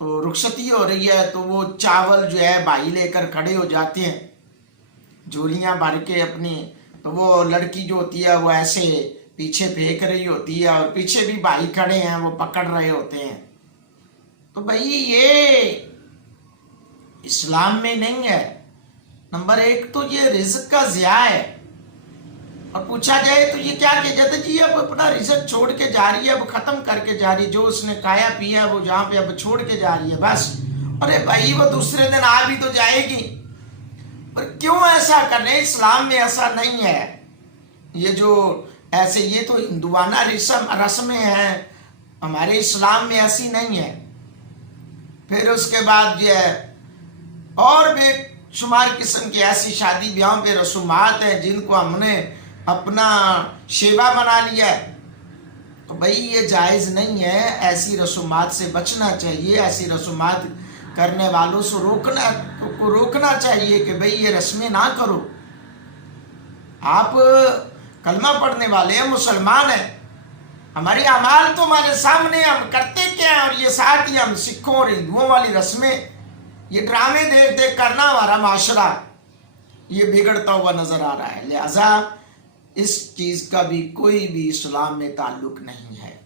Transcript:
تو رخصتی ہو رہی ہے تو وہ چاول جو ہے بھائی لے کر کھڑے ہو جاتے ہیں جھولیاں بھر کے اپنی، تو وہ لڑکی جو ہوتی ہے وہ ایسے پیچھے پھینک رہی ہوتی ہے اور پیچھے بھی بھائی کھڑے ہیں وہ پکڑ رہے ہوتے ہیں. تو بھائی یہ اسلام میں نہیں ہے. نمبر ایک تو یہ رزق کا ضیاع ہے. اور پوچھا جائے تو یہ کیا کہ جد جی اب اپنا رزق چھوڑ کے جا رہی ہے، اب ختم کر کے جا رہی ہے، جو اس نے کھایا پیا وہ جہاں پہ اب چھوڑ کے جا رہی ہے بس. ارے بھائی وہ دوسرے دن آ بھی تو جائے گی. پر کیوں ایسا کرنے؟ اسلام میں ایسا نہیں ہے. یہ جو ایسے یہ تو ہندوانہ رسمیں ہیں، ہمارے اسلام میں ایسی نہیں ہے. پھر اس کے بعد یہ ہے اور بے شمار قسم کی ایسی شادی بیاہوں پہ رسومات ہیں جن کو ہم نے اپنا شیوا بنا لیا ہے. تو بھائی یہ جائز نہیں ہے. ایسی رسومات سے بچنا چاہیے. ایسی رسومات کرنے والوں سے روکنا چاہیے کہ بھائی یہ رسمیں نہ کرو. آپ کلمہ پڑھنے والے ہیں، مسلمان ہیں، ہماری اعمال تو ہمارے سامنے، ہم کرتے کیا ہیں؟ اور یہ ساتھ ہی ہم سکھوں اور ہندوؤں والی رسمیں، یہ ڈرامے دیکھ دیکھ کرنا ہمارا معاشرہ یہ بگڑتا ہوا نظر آ رہا ہے. لہذا اس چیز کا بھی کوئی بھی اسلام میں تعلق نہیں ہے.